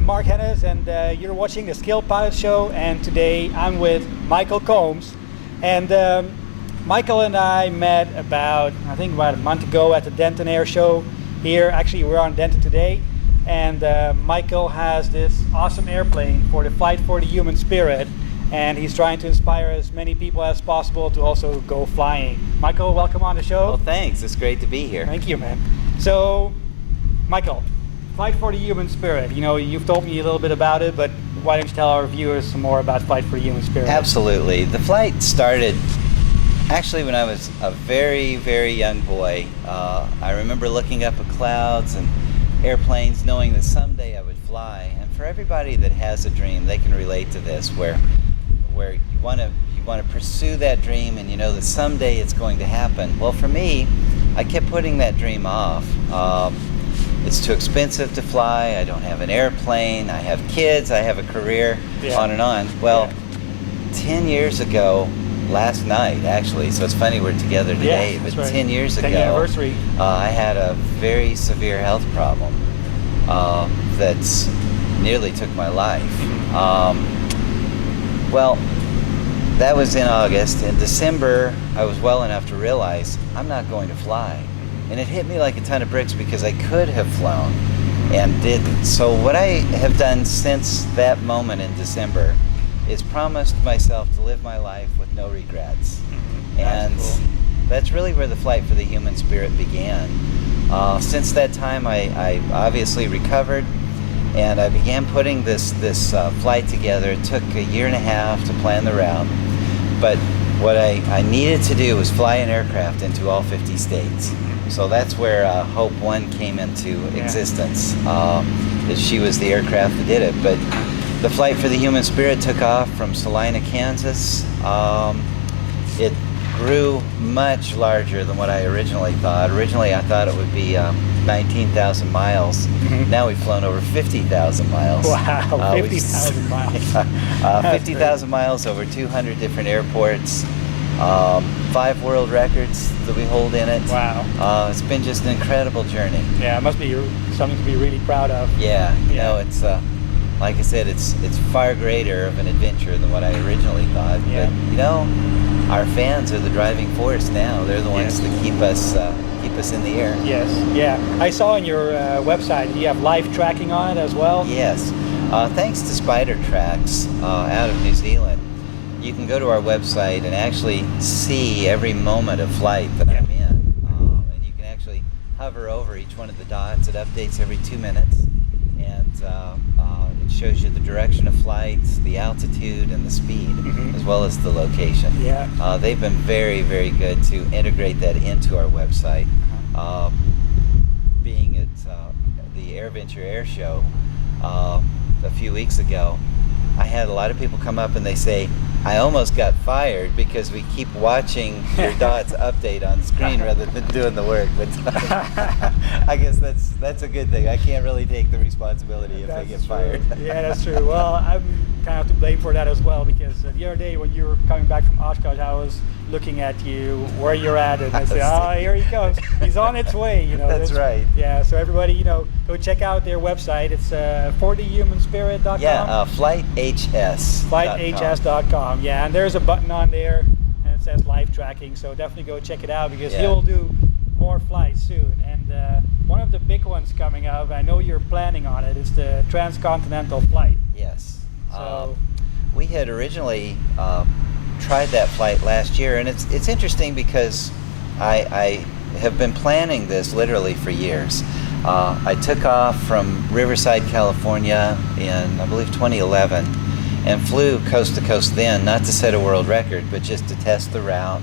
I'm Mark Hennes, and you're watching the Skill Pilot Show, and today I'm with Michael Combs. And Michael and I met about a month ago at the Denton Air Show here. Actually, we're on Denton today, and Michael has this awesome airplane for the Flight for the Human Spirit, and he's trying to inspire as many people as possible to also go flying. Michael, welcome on the show. Well, thanks. It's great to be here. Thank you, man. So, Michael, Flight for the Human Spirit. You know, you've told me a little bit about it, but why don't you tell our viewers some more about Flight for the Human Spirit? Absolutely. The flight started actually when I was a very, very young boy. I remember looking up at clouds and airplanes, knowing that someday I would fly. And for everybody that has a dream, they can relate to this, where you want to pursue that dream, and you know that someday it's going to happen. Well, for me, I kept putting that dream off. It's too expensive to fly. I don't have an airplane. I have kids. I have a career, on and on. Well, 10 years ago, last night actually, so it's funny we're together today, but right. 10 years 10th ago, anniversary. I had a very severe health problem that's nearly took my life. Well, that was in August. In December, I was well enough to realize I'm not going to fly. And it hit me like a ton of bricks because I could have flown and didn't. So what I have done since that moment in December is promised myself to live my life with no regrets. And that's really where the Flight for the Human Spirit began. Since that time, I obviously recovered, and I began putting this flight together. It took a year and a half to plan the route, but what I needed to do was fly an aircraft into all 50 states. So that's where Hope 1 came into existence. She was the aircraft that did it. But the Flight for the Human Spirit took off from Salina, Kansas. It grew much larger than what I originally thought. Originally, I thought it would be 19,000 miles. Now we've flown over 50,000 miles. Wow, 50,000 miles. 50,000 miles over 200 different airports. 5 world records that we hold in it. Wow. It's been just an incredible journey. Yeah, it must be something to be really proud of. Yeah, you know, it's like I said, it's far greater of an adventure than what I originally thought. Yeah. But you know, our fans are the driving force now. They're the ones that keep us in the air. Yes. Yeah. I saw on your website you have live tracking on it as well. Yes. Thanks to Spider Tracks out of New Zealand, you can go to our website and actually see every moment of flight that I'm in. And you can actually hover over each one of the dots. It updates every 2 minutes. And it shows you the direction of flight, the altitude, and the speed, as well as the location. Yeah. They've been very, very good to integrate that into our website. Being at the AirVenture Air Show a few weeks ago, I had a lot of people come up and they say, I almost got fired because we keep watching your dots update on screen rather than doing the work. But I guess that's a good thing. I can't really take the responsibility if I get fired. Yeah, that's true. Well, I'm kind of to blame for that as well, because the other day when you were coming back from Oshkosh, I was looking at you where you're at, and I said, "Oh, here he comes. He's on its way." You know. That's right. Yeah. So everybody, you know, go check out their website. It's forthehumanspirit.com. Yeah, FlightHS. FlightHS.com. Yeah, and there's a button on there, and it says live tracking. So definitely go check it out, because he'll do more flights soon. And one of the big ones coming up, I know you're planning on it. It's the transcontinental flight. Yes. So we had originally tried that flight last year, and it's interesting because I have been planning this literally for years. I took off from Riverside, California in, I believe, 2011, and flew coast to coast then, not to set a world record, but just to test the route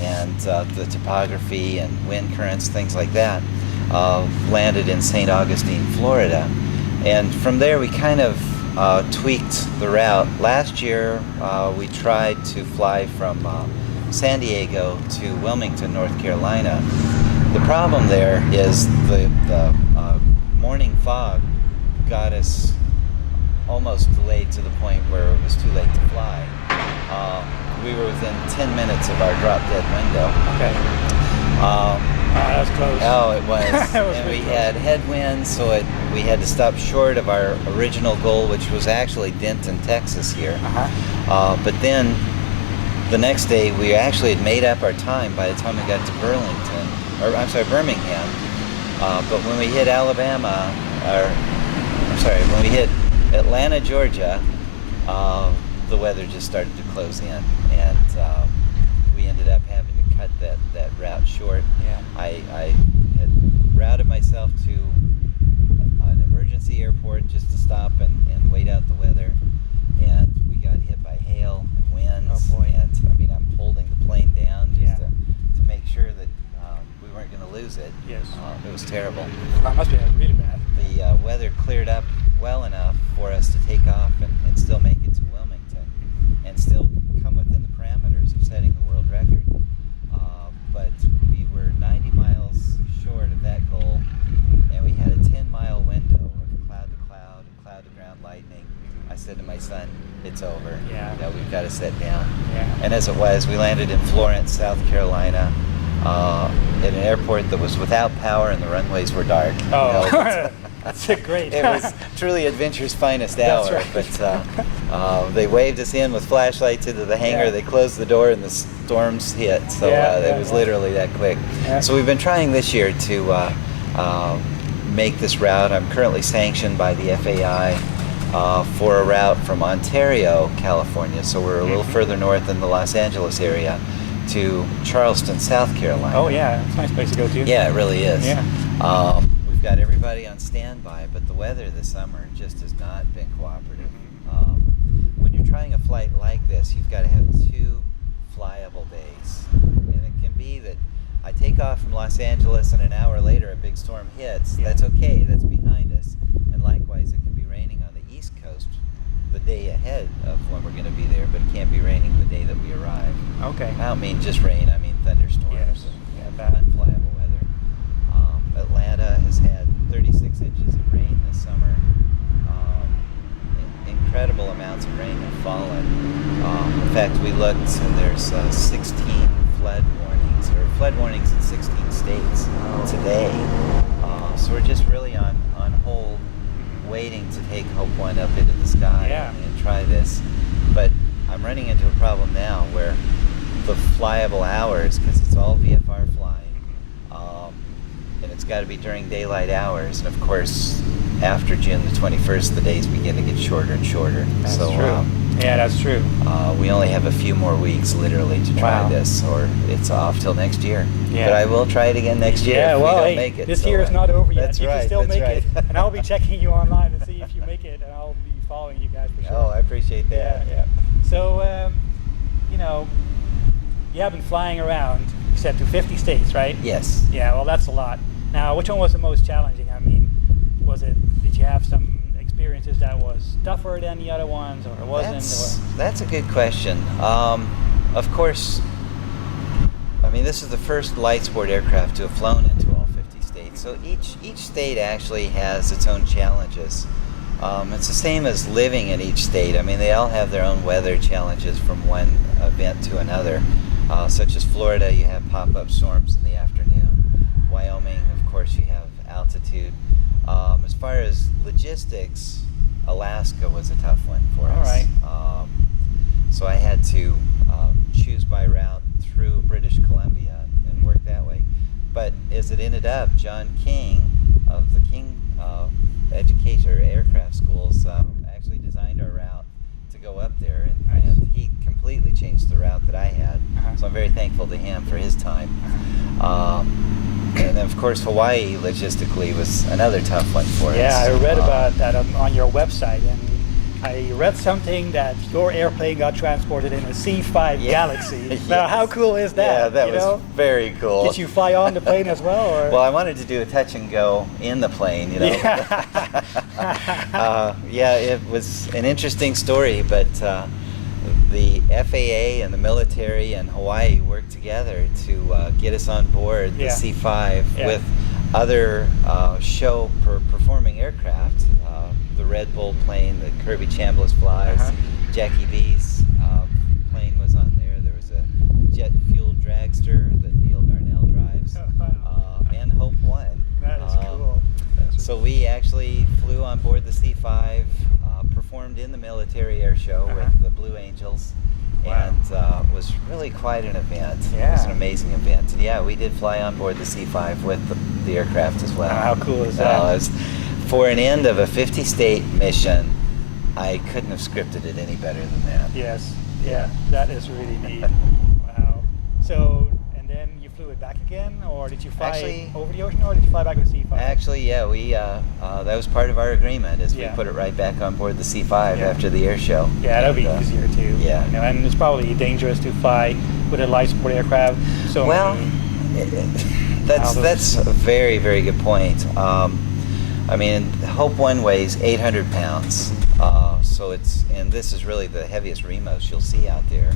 and the topography and wind currents, things like that. Landed in St. Augustine, Florida, and from there we kind of tweaked the route. Last year we tried to fly from San Diego to Wilmington, North Carolina. The problem there is the morning fog got us almost delayed to the point where it was too late to fly. We were within 10 minutes of our drop dead window. okay. That was close. Oh, it was. It was And we really close. had headwinds, so we had to stop short of our original goal, which was actually Denton, Texas here. But then the next day, we actually had made up our time by the time we got to Birmingham. But when we hit when we hit Atlanta, Georgia, the weather just started to close in, and we ended up having to cut that route short. Yeah. I had routed myself to an emergency airport just to stop and wait out the weather, and we got hit by hail and winds. Oh, boy. And I mean, I'm holding the plane down just Yeah. to make sure that we weren't going to lose it. Yes. It was terrible. That must be really bad. The weather cleared up well enough for us to take off and still make it to Wilmington and still come within the parameters of setting the world record. But we were 90 miles short of that goal, and we had a 10-mile window of cloud to cloud and cloud to ground lightning. I said to my son, it's over. Yeah. We've got to set down. Yeah. And as it was, we landed in Florence, South Carolina, at an airport that was without power and the runways were dark. Oh, You know, that's a great. it was truly adventure's finest That's hour. right. But they waved us in with flashlights into the hangar. Yeah. They closed the door and the storms hit. So it was literally that quick. Yeah. So we've been trying this year to make this route. I'm currently sanctioned by the FAI for a route from Ontario, California. So we're a little further north in the Los Angeles area to Charleston, South Carolina. Oh yeah, it's a nice place to go to. Yeah, it really is. Yeah. We've got everybody on standby, but the weather this summer just has not been cooperative. When you're trying a flight like this, you've got to have 2 flyable days. And it can be that I take off from Los Angeles and an hour later a big storm hits. Yeah. That's okay, that's behind us. And likewise, it can be raining on the East Coast the day ahead of when we're going to be there, but it can't be raining the day that we arrive. Okay. I don't mean just rain, I mean thunderstorms. Yes. And Yeah, bad. unflyable weather. Atlanta has had 36 inches of rain this summer. Incredible amounts of rain have fallen. In fact, we looked and there's 16 flood warnings in 16 states today. So we're just really on hold, waiting to take Hope One up into the sky and try this. But I'm running into a problem now where the flyable hours, because it's all VFR flying, and it's got to be during daylight hours, and of course after June the 21st the days begin to get shorter and shorter. That's so true. Yeah, that's true. we only have a few more weeks literally to try Wow. this, or it's off till next year. Yeah. But I will try it again next year Yeah, if well, we don't hey, make it. this So, year is not over yet. That's You right, can still that's make it, right. and I'll be checking you online and see if you make it, and I'll be following you guys for sure. Oh, I appreciate that. Yeah. So, you have been flying around. You said to 50 states, right? Yes. Yeah. Well, that's a lot. Now, which one was the most challenging? I mean, did you have some experiences that was tougher than the other ones, or it wasn't? That's a good question. Of course, I mean, this is the first light sport aircraft to have flown into all 50 states. So each state actually has its own challenges. It's the same as living in each state. I mean, they all have their own weather challenges from one event to another. Such as Florida, you have pop-up storms in the afternoon. Wyoming, of course, you have altitude. As far as logistics, Alaska was a tough one for us. All right. So I had to choose my route through British Columbia and work that way. But as it ended up, John King of the King Education or Aircraft Schools actually designed our route to go up there, and he completely changed the route that I had. So I'm very thankful to him for his time. And then, of course, Hawaii logistically was another tough one for us. Yeah, I read about that on your website, and I read something that your airplane got transported in a C5 Galaxy. Yes. Now, how cool is that? Yeah, that was very cool. Did you fly on the plane as well? Or? Well, I wanted to do a touch and go in the plane, you know. Yeah. It was an interesting story, but the FAA and the military and Hawaii worked together to get us on board the C5 with other performing aircraft. The Red Bull plane that Kirby Chambliss flies, Jackie B's plane was on there. There was a jet fueled dragster that Neil Darnell drives. actually flew on board the C-5, performed in the military air show with the Blue Angels, and was really quite an event. Yeah. It was an amazing event. And yeah, we did fly on board the C-5 with the aircraft as well. How cool is that? For an end of a 50-state mission, I couldn't have scripted it any better than that. Yes. Yeah, that is really neat. Wow. So, and then you flew it back again, or did you fly over the ocean, or did you fly back with the C-5? Actually, yeah, we that was part of our agreement, is we put it right back on board the C-5 after the air show. Yeah, that'd be easier too. Yeah. You know, and it's probably dangerous to fly with a light support aircraft. So that's a very, very good point. I mean, Hope 1 weighs 800 pounds. So and this is really the heaviest REMOS you'll see out there,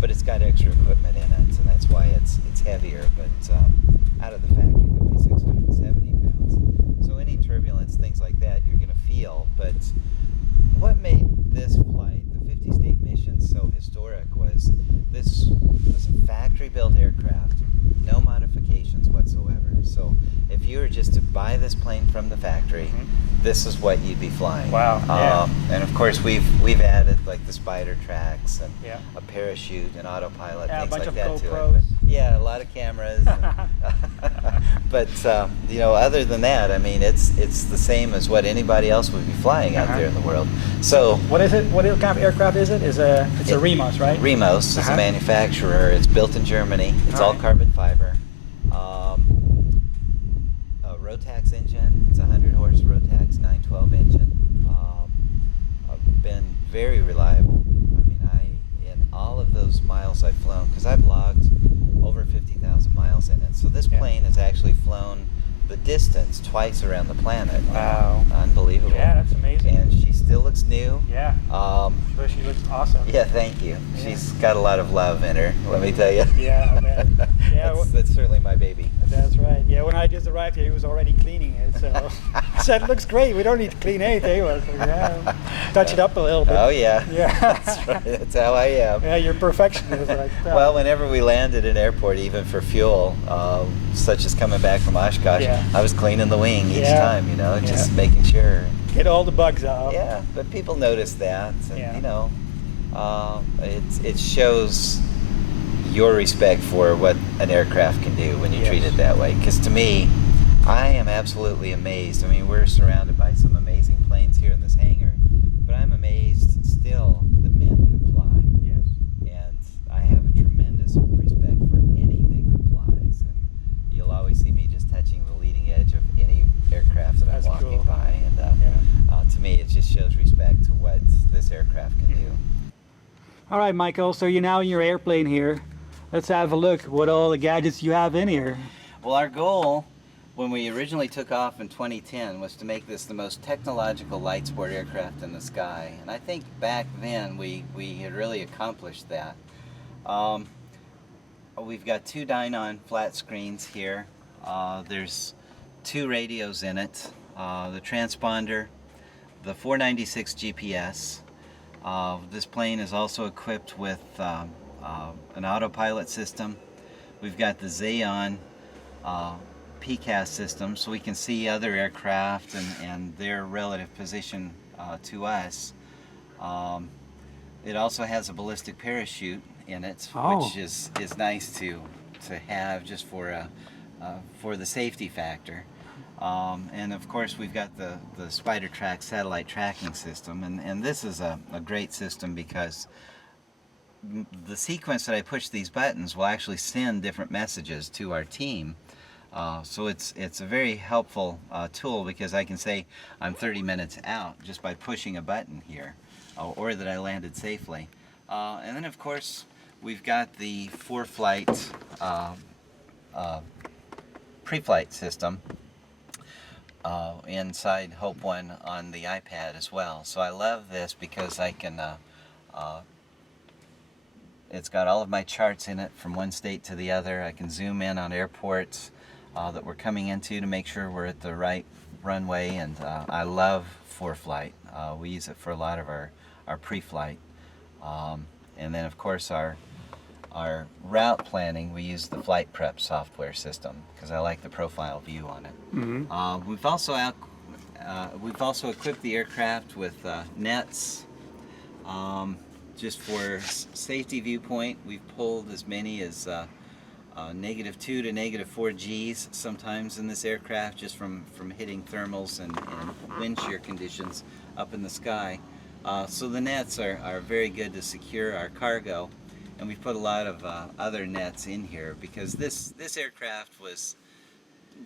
but it's got extra equipment in it, and that's why it's heavier. But out of the factory, it weighs 670 pounds. So any turbulence, things like that, you're going to feel. But what made this flight, the 50-state mission, so historic was this was a factory-built aircraft, no modifications whatsoever. So if you were just to buy this plane from the factory, this is what you'd be flying. Wow. And of course we've added like the spider tracks and Yeah. a parachute and autopilot, Yeah, a things bunch like of that to it. GoPros. But, yeah, a lot of cameras. But you know, other than that, I mean, it's the same as what anybody else would be flying out there in the world. So what is it? What kind of aircraft is it? It's a REMOS, right? REMOS is a manufacturer. It's built in Germany. It's all carbon fiber. A Rotax engine. It's a 100-horse Rotax 912 engine. Been very reliable. I mean, in all of those miles I've flown, because I've logged over 50,000 miles in it. So this plane has actually flown the distance twice around the planet. Wow. Unbelievable. Yeah, that's amazing. And she still looks new. Yeah. Sure, she looks awesome. Yeah, thank you. Yeah. She's got a lot of love in her, let me tell you. Yeah, I bet. Yeah, that's certainly my baby. That's right. Yeah, when I just arrived here, he was already cleaning it. So I said, "Looks great. We don't need to clean anything." I was like, yeah, touch it up a little bit. Oh yeah. Yeah. That's right. That's how I am. Yeah, you're perfectionist. Like, well, whenever we land at an airport, even for fuel, such as coming back from Oshkosh, I was cleaning the wing each time. You know, just making sure. Get all the bugs out. Yeah, but people notice that, and you know, it shows your respect for what an aircraft can do when you treat it that way. Because to me, I am absolutely amazed. I mean, we're surrounded by some amazing planes here in this hangar, but I'm amazed still that men can fly. Yes. And I have a tremendous respect for anything that flies. And you'll always see me just touching the leading edge of any aircraft that I'm walking by. And to me, it just shows respect to what this aircraft can do. All right, Michael, so you're now in your airplane here. Let's have a look what all the gadgets you have in here. Well, our goal when we originally took off in 2010 was to make this the most technological light sport aircraft in the sky. And I think back then we had really accomplished that. We've got two Dynon flat screens here. There's two radios in it. The transponder, the 496 GPS. This plane is also equipped with an autopilot system. We've got the Xeon PCAS system, so we can see other aircraft and their relative position to us. It also has a ballistic parachute in it, which is nice to have just for the safety factor. And of course we've got the Spider Track satellite tracking system, and this is a great system because the sequence that I push these buttons will actually send different messages to our team. So it's a very helpful tool because I can say I'm 30 minutes out just by pushing a button here, or that I landed safely. And then of course we've got the ForeFlight pre-flight system inside Hope 1 on the iPad as well. So I love this because I can it's got all of my charts in it from one state to the other. I can zoom in on airports that we're coming into to make sure we're at the right runway, and I love ForeFlight. We use it for a lot of our pre-flight. And then of course our route planning, we use the Flight Prep software system because I like the profile view on it. We've also We've also equipped the aircraft with nets. Just for safety viewpoint, we've pulled as many as -2 to -4 Gs sometimes in this aircraft, just from hitting thermals and wind shear conditions up in the sky. So the nets are very good to secure our cargo, and we've put a lot of other nets in here because this aircraft was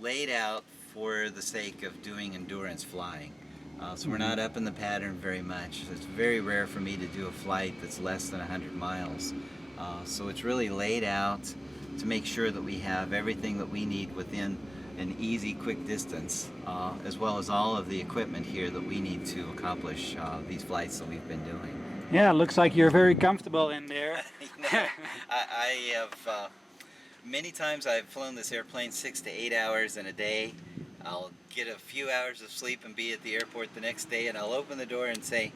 laid out for the sake of doing endurance flying. So we're not up in the pattern very much. It's very rare for me to do a flight that's less than 100 miles. So it's really laid out to make sure that we have everything that we need within an easy, quick distance, as well as all of the equipment here that we need to accomplish these flights that we've been doing. Yeah, it looks like you're very comfortable in there. You know, I have, many times I've flown this airplane 6 to 8 hours in a day. I'll get a few hours of sleep and be at the airport the next day, and I'll open the door and say,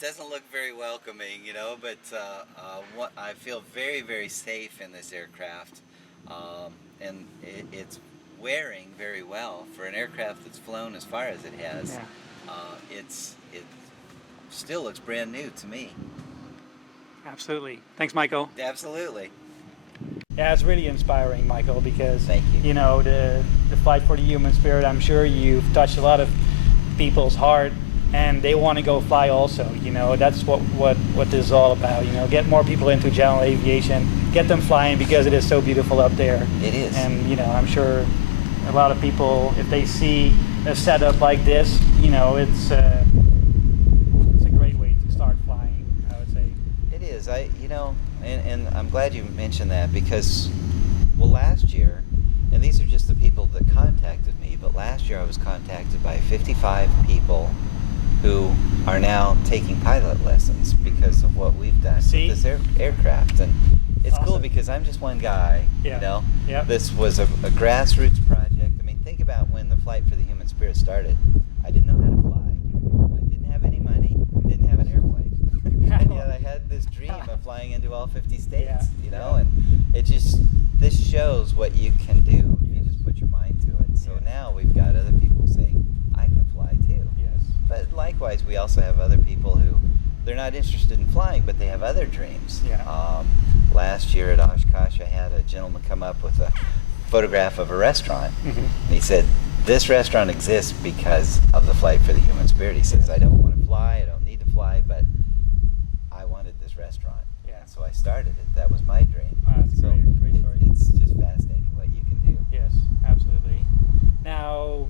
doesn't look very welcoming, you know, but I feel very, very safe in this aircraft, and it's wearing very well for an aircraft that's flown as far as it has. Yeah. It still looks brand new to me. Absolutely. Thanks, Michael. Absolutely. Yeah, it's really inspiring, Michael, because Thank you. You know, the fight for the human spirit, I'm sure you've touched a lot of people's heart, and they want to go fly also. You know, that's what this is all about. You know, get more people into general aviation, get them flying because it is so beautiful up there. It is. And you know, I'm sure a lot of people, if they see a setup like this, you know, it's a great way to start flying, I would say. It is. You know, and I'm glad you mentioned that because, well, last year, and these are just the people that contacted me, but last year I was contacted by 55 people who are now taking pilot lessons because of what we've done with this aircraft. And it's awesome. Cool because I'm just one guy, Yeah. you know. Yeah. This was a grassroots project. I mean, think about when the Flight for the Human Spirit started. I didn't know how to fly. I didn't have any money. Didn't have an airplane. And yet I had this dream of flying into all 50 states, Yeah. you know, and this shows what you can do if you just put your mind to it. So now we've got other people saying, I can fly too. Yes. But likewise, we also have other people who, they're not interested in flying, but they have other dreams. Yeah. Last year at Oshkosh, I had a gentleman come up with a photograph of a restaurant. Mm-hmm. And he said, this restaurant exists because of the Flight for the Human Spirit. He says, I don't want to fly, I don't need to fly, but I wanted this restaurant. Yeah. And so I started it. That was my dream. Oh, that's So great story. it's just fascinating what you can do. Yes, absolutely. Now,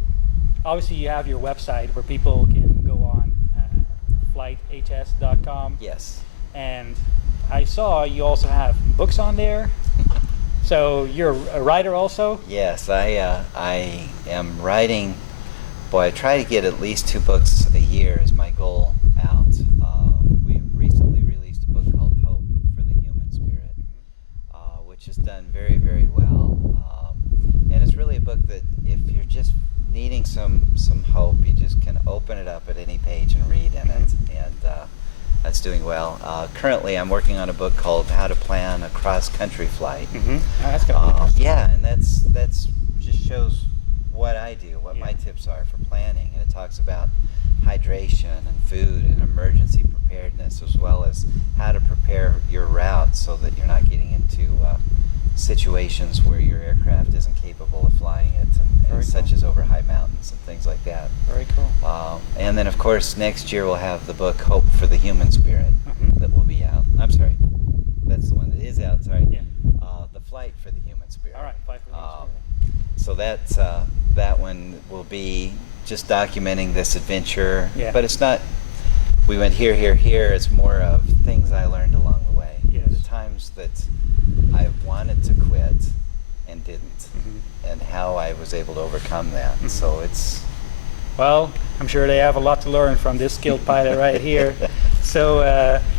obviously you have your website where people can go on, flighths.com. Yes. And I saw you also have books on there. So you're a writer also? Yes, I am writing. Boy, I try to get at least 2 books a year is my goal out. We recently released a book called Hope for the Human Spirit, which has done very, very well. And it's really a book that if you're just needing some hope, you just can open it up at any page and read in it. And that's doing well. Currently, I'm working on a book called How to Plan a Cross-Country Flight. Mm-hmm. Oh, that's gonna be interesting. Yeah, and that's just shows what I do, what my tips are for planning, and it talks about hydration and food and emergency preparedness, as well as how to prepare your route so that you're not getting into situations where your aircraft isn't capable of flying it, and such as over high mountains and things like that. Very cool. And then, of course, next year we'll have the book Hope for the Human Spirit that will be out. I'm sorry, that's the one that is out. Sorry. Yeah. The Flight for the Human Spirit. All right, Flight for the Human Spirit. So that's that one will be just documenting this adventure. Yeah. But it's not. We went here, here, here. It's more of things I learned along the way. Yes. The times that I wanted to quit and didn't, and how I was able to overcome that. So it's. Well, I'm sure they have a lot to learn from this skilled pilot right here. So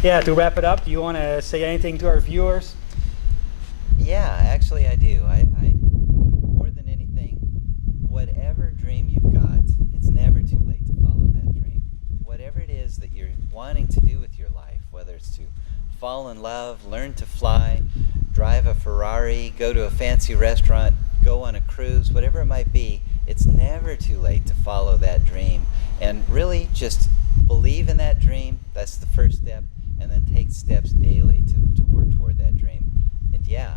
yeah, to wrap it up, do you want to say anything to our viewers? Yeah, actually I do. I more than anything, whatever dream you've got, it's never too late to follow that dream. Whatever it is that you're wanting to do with your life, whether it's to fall in love, learn to fly, drive a Ferrari, go to a fancy restaurant, go on a cruise, whatever it might be, it's never too late to follow that dream. And really just believe in that dream. That's the first step. And then take steps daily to work toward that dream. And yeah,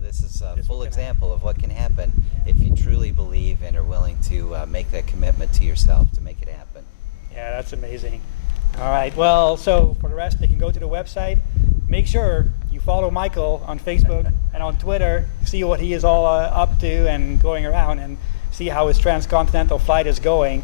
this is a full example of what can happen if you truly believe and are willing to make that commitment to yourself to make it happen. Yeah, that's amazing. All right, well, so for the rest, they can go to the website. Make sure you follow Michael on Facebook and on Twitter, see what he is all up to and going around, and see how his transcontinental flight is going.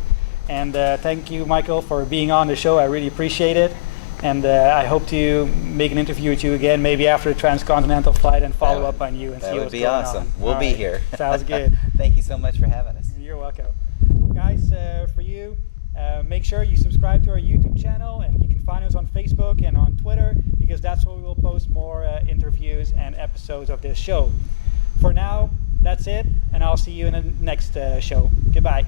And thank you, Michael, for being on the show. I really appreciate it. And I hope to make an interview with you again, maybe after the transcontinental flight, and follow up on you and see what's going on. That would be awesome. We'll be here. Sounds good. Thank you so much for having us. You're welcome. Guys, for you, make sure you subscribe to our YouTube channel, and you can find us on Facebook and on Twitter, because that's where we will post more interviews and episodes of this show. For now, that's it, and I'll see you in the next show. Goodbye.